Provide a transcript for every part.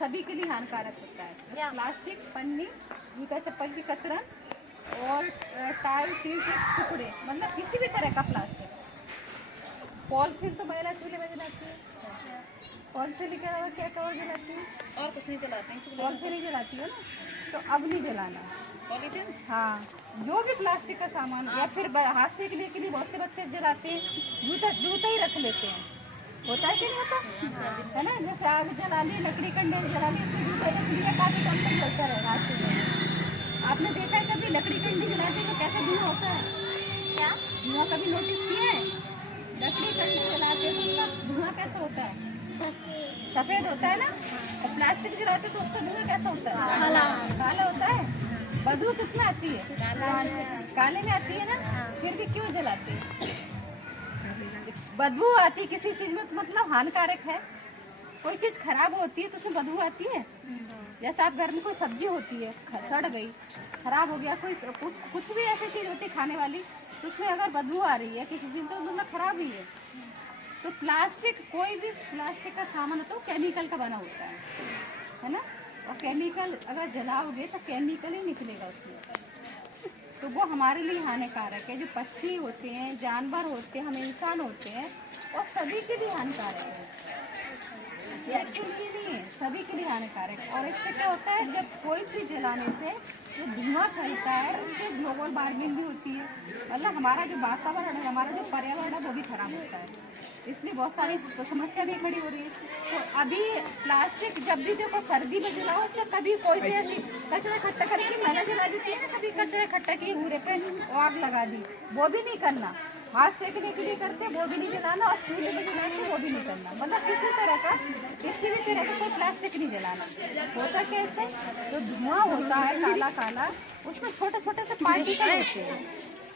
सभी के लिए हानिकारक होता है। प्लास्टिक, पन्नी, जूता चप्पल की कतरन और टायर स्टील के टुकड़े, मतलब किसी भी तरह का प्लास्टिक। पॉलिथीन तो महिला चूल्हे में जलाती है, पॉलिथीन के अलावा क्या कवर जलाती है? और कुछ नहीं जलाते हैं। पॉलिथीन ही जलाती है ना, तो अब नहीं जलाना पॉलीथीन। हाँ, जो भी प्लास्टिक का सामान, या फिर हाथ सेकने के लिए बहुत से बच्चे जलाते हैं, जूता ही रख लेते हैं। होता है कि नहीं होता है ना? जैसे आग जला ली, लकड़ी कंडे जला ली, उसमें जूता रख लिया, काफी टाइम तक चलता रहेगा हाथ से। आपने देखा है कभी लकड़ी कंडी जलाते तो कैसा धुआं होता है? क्या धुआं कभी नोटिस किया है? लकड़ी कंडी जलाते तो उसका धुआं कैसा होता है? सफेद होता है ना। और प्लास्टिक जलाते तो उसका धुआं कैसा होता है? काला होता है। बदबू किसमें आती है? काले में आती है ना। फिर भी क्यों जलाते हैं? बदबू आती किसी चीज में तो मतलब हानिकारक है। कोई चीज खराब होती है तो उसमें बदबू आती है। जैसे आप घर में कोई सब्जी होती है, सड़ गई, खराब हो गया, कोई कुछ भी ऐसी चीज होती है खाने वाली, तो उसमें अगर बदबू आ रही है किसी चीज तो मतलब खराब ही है। तो प्लास्टिक, कोई भी प्लास्टिक का सामान होता है वो केमिकल का बना होता है ना। और केमिकल अगर जलाओगे तो केमिकल ही निकलेगा उसमें, तो वो हमारे लिए हानिकारक है। जो पक्षी होते हैं, जानवर होते हैं, हम इंसान होते हैं, और सभी के लिए हानिकारक है। एक के लिए नहीं है, सभी के लिए हानिकारक है। और इससे क्या होता है, जब कोई चीज़ जलाने से जो धुआं फैलता है उससे ग्लोबल वार्मिंग भी होती है, मतलब हमारा जो वातावरण है, हमारा जो पर्यावरण है वो भी खराब होता है। इसलिए बहुत सारी समस्या भी खड़ी हो रही है। तो अभी प्लास्टिक जब भी देखो सर्दी में जलाओ, तो कभी कोई से ऐसी कचरा इकट्ठा करके मैंने जला देती है ना, कभी कचरा इकट्ठा की हुए पे आग लगा दी, वो भी नहीं करना। हाथ सेकने के लिए करते वो भी नहीं जलाना, और चूल्हे में जलाते वो भी नहीं करना। मतलब किसी भी तरह का कोई प्लास्टिक नहीं जलाना। होता कैसे, जो धुआं होता है काला काला, उसमें छोटे छोटे से पार्टिकल होते हैं,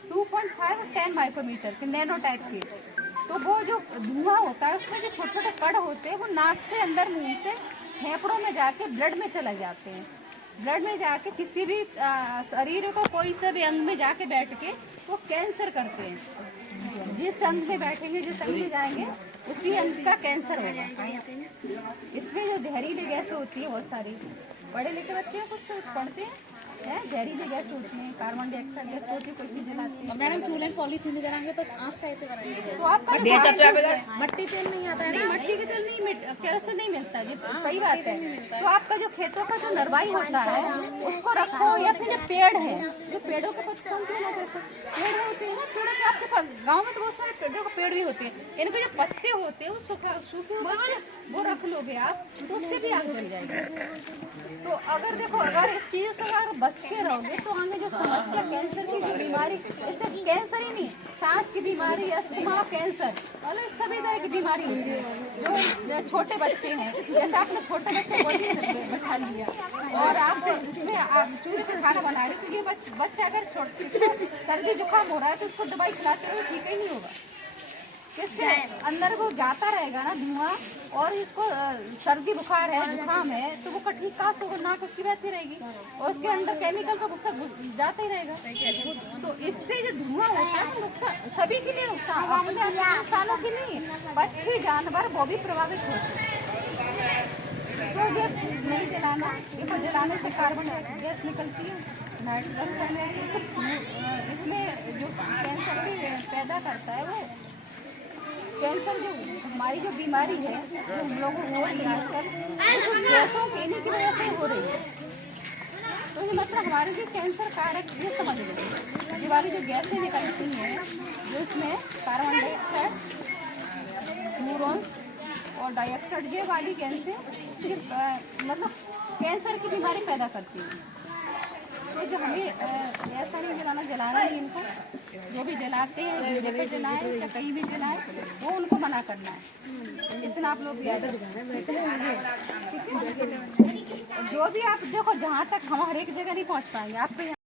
2.5 और 10 माइक्रोमीटर के, नैनो टाइप के। तो वो जो धुआं होता है उसमें जो छोटे छोटे कण होते हैं वो नाक से अंदर, मुंह से फेफड़ों में जाके ब्लड में चले जाते हैं। ब्लड में जाके किसी भी शरीर को कोई से भी अंग में जाके बैठ के वो कैंसर करते हैं। जिस अंग में बैठेंगे, जिस अंग में जाएंगे, उसी अंग का कैंसर होगा। इसमें जो जहरीली गैस होती है बहुत सारी, पढ़े लिखे बच्चे कुछ पढ़ते हैं, जहरीली गैस होती है, कार्बन डाइऑक्साइड गैस होती है, कोई चीज जलाती है। मैडम चूल्हे में पॉलीथीन जलाएंगे तो आँच कैसे कराएंगे? तो आपका मट्टी तेल नहीं आता है ना? मट्टी के तेल नहीं, केरोसिन नहीं मिलता है, सही बात है। तो आपका जो खेतों का जो नरवाई होता है उसको रखो, या फिर जो पेड़ है, जो पेड़ों के पत्ते पेड़ होते हैं ना, पेड़ों के आपके पास गाँव में तो बहुत सारे पेड़ों के पेड़ भी होते हैं, इनके जो पत्ते होते हैं वो सूखे होते हैं, वो रख लोगे आप तो उससे भी आग जल जाएगी। तो अगर देखो, अगर इस चीज़ से अगर बच के रहोगे तो हमें जो समस्या, कैंसर की जो बीमारी, जैसे कैंसर ही नहीं, सांस की बीमारी, अस्थमा, कैंसर, मतलब सभी तरह की बीमारी होती है। जो छोटे बच्चे हैं, जैसे आपने छोटे बच्चे गोदी में बैठा लिया और आप इसमें आप चूल्हे पे खाना बना रहे, तो ये बच्चा अगर सर्दी जुकाम हो रहा है तो उसको दवाई खिलाते हुए ठीक ही नहीं होगा। किसके अंदर वो जाता रहेगा ना धुआं, और इसको सर्दी बुखार है, जुकाम है, तो वो ठीक कहाँ से होगा, नाक उसकी बहती रहेगी, और उसके अंदर केमिकल तो गुस्सा जाता ही रहेगा। तो इससे जो धुआं होता है वो नुकसान, सभी के लिए नुकसान, अपने इंसानों के लिए, पक्षी जानवर वो भी प्रभावित होते हैं। तो ये नहीं जलाना, देखो जलाने से कार्बन गैस निकलती है, नाइट्रोजन ऑक्साइड, इसमें जो कैंसर भी पैदा करता है, वो कैंसर जो हमारी जो बीमारी है जो हम लोगों को हो रही है आजकल, वो जो गैसों की, इन्हीं की वजह से हो रही है। तो ये मतलब हमारे जो कैंसर कारक, ये समझ लो, ये वाली जो गैसें निकलती हैं, जो इसमें कार्बन डाइऑक्साइड, फ्लूरोन्स और डाइऑक्साइड, ये वाली गैसें जो मतलब कैंसर की बीमारी पैदा करती हैं। तो जो हमें ऐसा नहीं जलाना नहीं इनको, जो भी जलाते हैं चूल्हे पे जलाएं या कहीं भी जलाएं, वो उनको मना करना है। इतना आप लोग याद रखें, ठीक है? जो भी आप देखो, जहाँ तक हम हर एक जगह नहीं पहुँच पाएंगे, आपको